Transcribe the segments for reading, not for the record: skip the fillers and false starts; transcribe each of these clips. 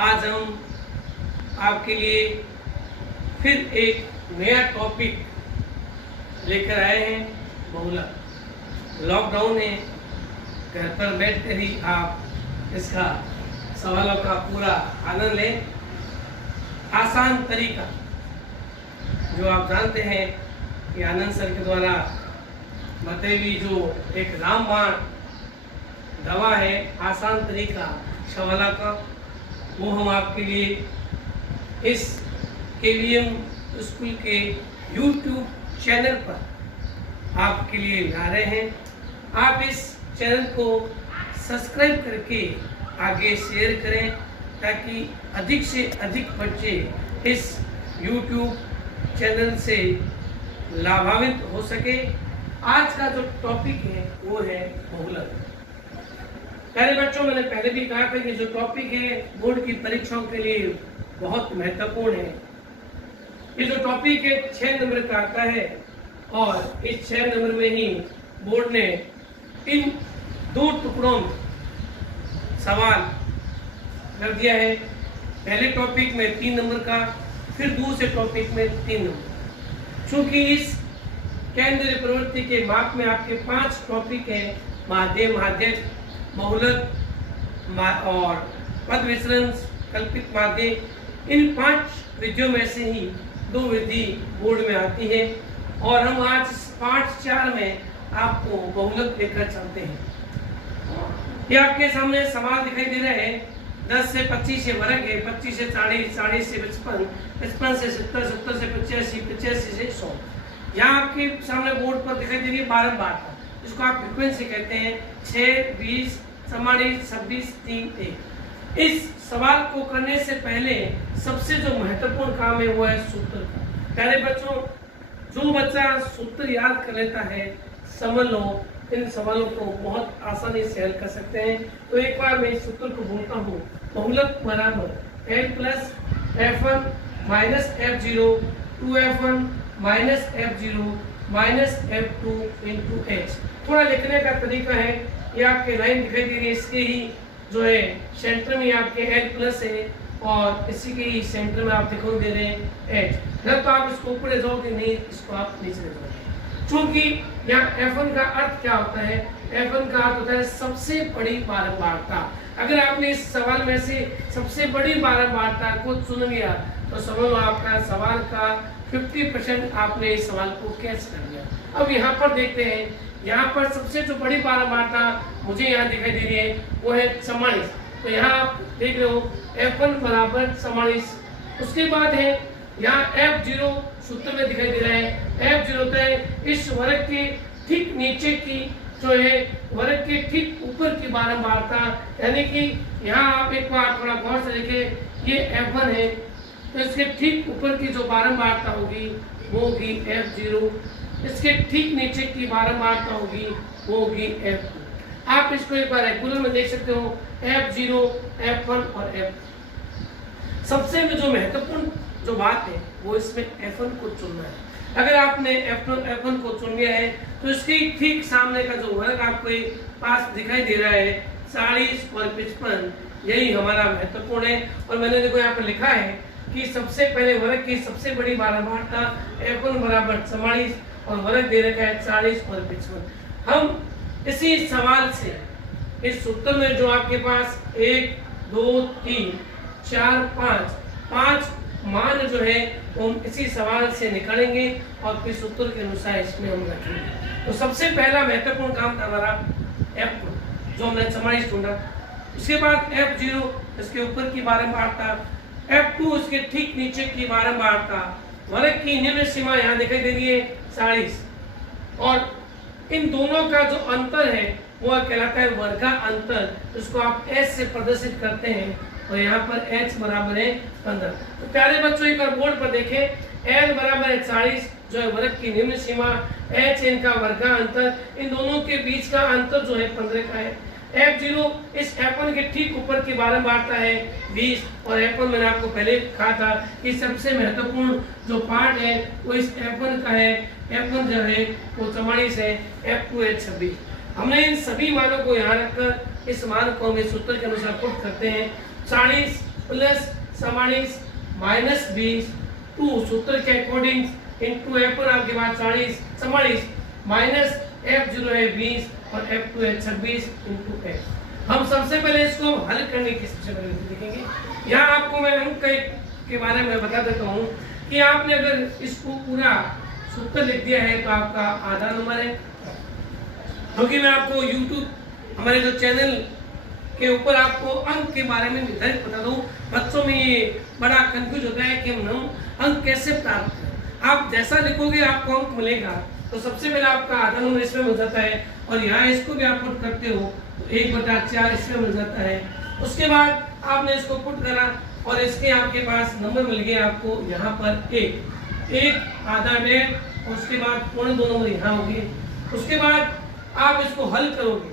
आज हम आपके लिए फिर एक नया टॉपिक लेकर आए हैं। बहुलक लॉकडाउन है, घर पर बैठकर ही आप इसका सवालों का पूरा आनंद लें। आसान तरीका जो आप जानते हैं कि आनंद सर के द्वारा बताई हुई जो एक रामबाण दवा है, आसान तरीका सवालों का, वो हम आपके लिए इस केवीएम स्कूल के YouTube चैनल पर आपके लिए ला रहे हैं। आप इस चैनल को सब्सक्राइब करके आगे शेयर करें ताकि अधिक से अधिक बच्चे इस YouTube चैनल से लाभान्वित हो सके। आज का जो टॉपिक है वो है बहुलक। प्यारे बच्चों, मैंने पहले भी कहा था कि जो टॉपिक है बोर्ड की परीक्षाओं के लिए बहुत महत्वपूर्ण है। ये जो टॉपिक है 6 नंबर का आता है और इस 6 नंबर में ही बोर्ड ने इन 2 टुकड़ों में सवाल कर दिया है। पहले टॉपिक में 3 नंबर का, फिर दूसरे टॉपिक में 3 नंबर। चूंकि इस केंद्रीय प्रवृत्ति के माप में आपके 5 टॉपिक है, माध्यम, माध्यक, बहुलक और पद विचरण, कल्पित माध्यम। इन 5 विधियों में से ही 2 विधि बोर्ड में आती है और हम आज पाठ 4 में आपको बहुलक लेकर चलते हैं। ये आपके सामने सवाल दिखाई दे रहे हैं। 10 से 25 से वर्ग है, 25 से 40, 40 से 55, 55 से 70, 70 से 85, 85 से 100। यहाँ आपके सामने बोर्ड पर दिखाई दे रही है बारंबारता, जिसको आप फ्रीक्वेंसी कहते हैं। 6, 20, 44, 26, 3, 1। इस सवाल को करने से पहले सबसे जो महत्वपूर्ण काम है वो है सूत्र का। प्यारे बच्चों, जो बच्चा सूत्र याद कर लेता है, समझ लो इन सवालों को बहुत आसानी से हल कर सकते हैं। तो एक बार मैं इस सूत्र को बोलता हूँ। बहुलक बराबर L plus F1 minus F0 2F1 minus F0 minus F2 into H। थोड़ा लिखने का तरीका है, ये आपके लाइन दिखाई दे रही है, इसके ही जो है सेंटर में आपके L प्लस है और इसी के ही सेंटर में आप दिखाई दे रहे हैं H। जब तो आप इसको ऊपर जाओगे, नहीं इसको आप नीचे ले जाओगे। क्योंकि यहाँ F1 का अर्थ क्या होता है? F1 का अर्थ होता है सबसे बड़ी बारंबारता। अगर आपने इस सवाल में से सबसे बड़ी बारंबारता को चुन लिया तो समझ लो आपका सवाल का 50% आपने इस सवाल को कैच कर लिया। अब यहाँ पर देखते हैं, यहाँ पर सबसे जो बड़ी बारंबारता मुझे यहाँ दिखाई दे रही है वो है 44। तो यहाँ आप देख रहे हो F1 बराबर 44। उसके बाद है यहाँ F0 सूत्र में दिखाई दे रहा है। F0 होता है इस वर्ग के ठीक नीचे की जो है वर्ग के ठीक ऊपर की बारंबारता, यानी कि यहाँ आप एक बार थोड़ा गौर से देखें, ये F1 है तो इसके ठीक ऊपर की जो बारंबारता होगी वो होगी F0, इसके ठीक नीचे की बारंबारता होगी वो होगी F2। आप इसको एक बार रेगुलर में देख सकते हो, F0, F1 और F2। सबसे में जो महत्वपूर्ण जो बात है वो इसमें F1 को चुनना है। अगर आपने F1 को चुन लिया है तो इसके ठीक सामने का जो वर्ग आपको पास दिखाई दे रहा है 40 और 55, यही हमारा महत्वपूर्ण है। और मैंने देखो यहाँ पर लिखा है कि सबसे पहले वर्ग की सबसे बड़ी बारंबारता F1 बराबर 44 और वर्ग दे रखा है 40 और 55। हम इसी सवाल से इस सूत्र में जो आपके पास 1, 2, 3, 4, 5 मान जो है वो हम इसी सवाल से निकालेंगे और फिर सूत्र के अनुसार इसमें हम रखेंगे। तो सबसे पहला महत्वपूर्ण काम था हमारा F1 जो हमने 44 ढूंढा। उसके बाद F0 इसके ऊपर की बारंबारता, F2 इसके ठीक नीचे की बारंबारता, वर्ग की निम्न सीमा यहाँ दिखाई दे रही है 40 और इन दोनों का जो अंतर है वो कहलाता है वर्गा अंतर, जिसको आप S से प्रदर्शित करते हैं और यहाँ पर H बराबर है 15। तो प्यारे बच्चों एक बार बोर्ड पर देखें, L बराबर है 40 जो है वर्ग की निम्न सीमा, H इनका वर्गा अंतर, इन दोनों के बीच का अंतर जो है 15 का है। F0 इस F1 के ठीक ऊपर की बारंबारता है 20 और F1 मैंने आपको पहले कहा था कि सबसे महत्वपूर्ण जो पार्ट है वो इस F1 का है। F1 जो है वो 44 है, F2 है 26। हमने इन सभी मानों को यहाँ रखकर इस मान को हम इस सूत्र के अनुसार पुट करते हैं। 40 प्लस 44 माइनस 20 2 सूत्र के अकॉर्डिंग इनटू F1 आपके पास 44 माइनस F0 है 20 और F2 है 26 इनटू F। हम सबसे पहले इसको हल करने की सबसे पहले देखेंगे। यहाँ आपको मैं अंक के बारे में बता देता हूँ कि आपने अगर इसको पूरा सूत्र लिख दिया है तो आपका आधा नंबर है, क्योंकि मैं आपको YouTube हमारे जो चैनल के ऊपर आपको अंक के बारे में निर्धारित बता दूं। बच्चों में ये बड़ा कंफ्यूज होता है कि हम अंक कैसे प्राप्त करें। आप जैसा लिखोगे आपको अंक मिलेगा, तो सबसे पहले आपका आधा नंबर इसमें मिल जाता है और यहाँ इसको भी आप पुट करते हो तो 1/4 इसमें मिल जाता है। उसके बाद आपने इसको पुट करा और इसके आपके पास नंबर मिल गए आपको यहाँ पर एक आधा डेढ़ और उसके बाद 2.25 नंबर यहाँ हो गए। उसके बाद आप इसको हल करोगे।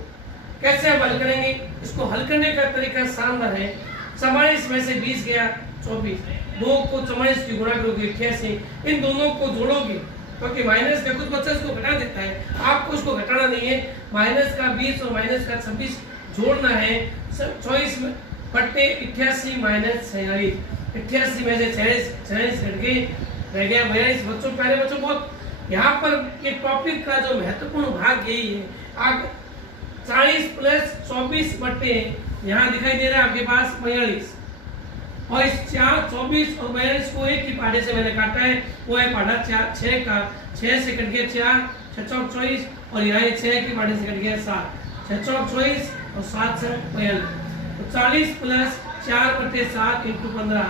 कैसे आप हल करेंगे? इसको हल करने का तरीका शानदार है। 44 में से 20 गया 24, 2 को 44 की गुणा करोगे 88, इन दोनों को जोड़ोगे क्योंकि माइनस का कुछ बच्चा इसको घटा देता है, आपको इसको घटाना नहीं है। माइनस का 20 और माइनस का 26 जोड़ना है। 24 बट्टे 88 माइनस 46, 88 में से 46 घट गए, रह गया 42। बच्चों प्यारे बच्चों, बहुत यहाँ पर ये टॉपिक का जो महत्वपूर्ण भाग यही है। आप 40 प्लस 24 बट्टे यहाँ दिखाई दे रहा है आपके पास 42 और इस 24 और 42 को एक ही पाढ़े से मैंने काटा है, वो है पाढ़ा 6 का। 6 से कट गया 4, 6 चौक 24 और यहाँ 6 के पाढ़े से कट गया 7, 6 चौक 24 और 7 से 42। तो 40 प्लस 4 बट्टे 7 इंटू 15।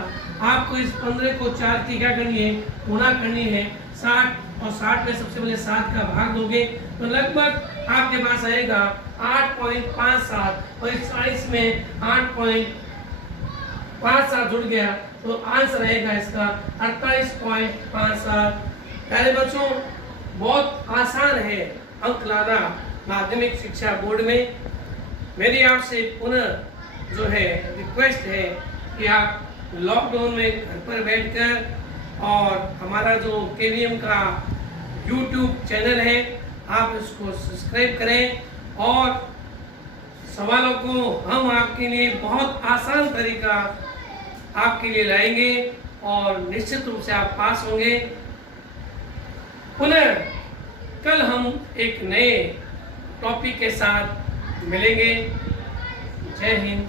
आपको इस 15 को 4 की क्या करनी है? गुणा करनी है 60 और 60 में सबसे पहले 7 का भाग दोगे तो लगभग आपके पास आएगा 8.57 और इस 40 में 8.57 जुड़ गया तो आंसर रहेगा इसका 48.57। प्यारे बच्चों, बहुत आसान है अंक लाना माध्यमिक शिक्षा बोर्ड में। मेरी आपसे पुनः जो है रिक्वेस्ट है कि आप लॉकडाउन में घर पर बैठकर और हमारा जो केवीएम का यूट्यूब चैनल है आप इसको सब्सक्राइब करें और सवालों को हम आपके लिए बहुत आसान तरीका आपके लिए लाएंगे और निश्चित रूप से आप पास होंगे। पुनः कल हम एक नए टॉपिक के साथ मिलेंगे। जय हिंद।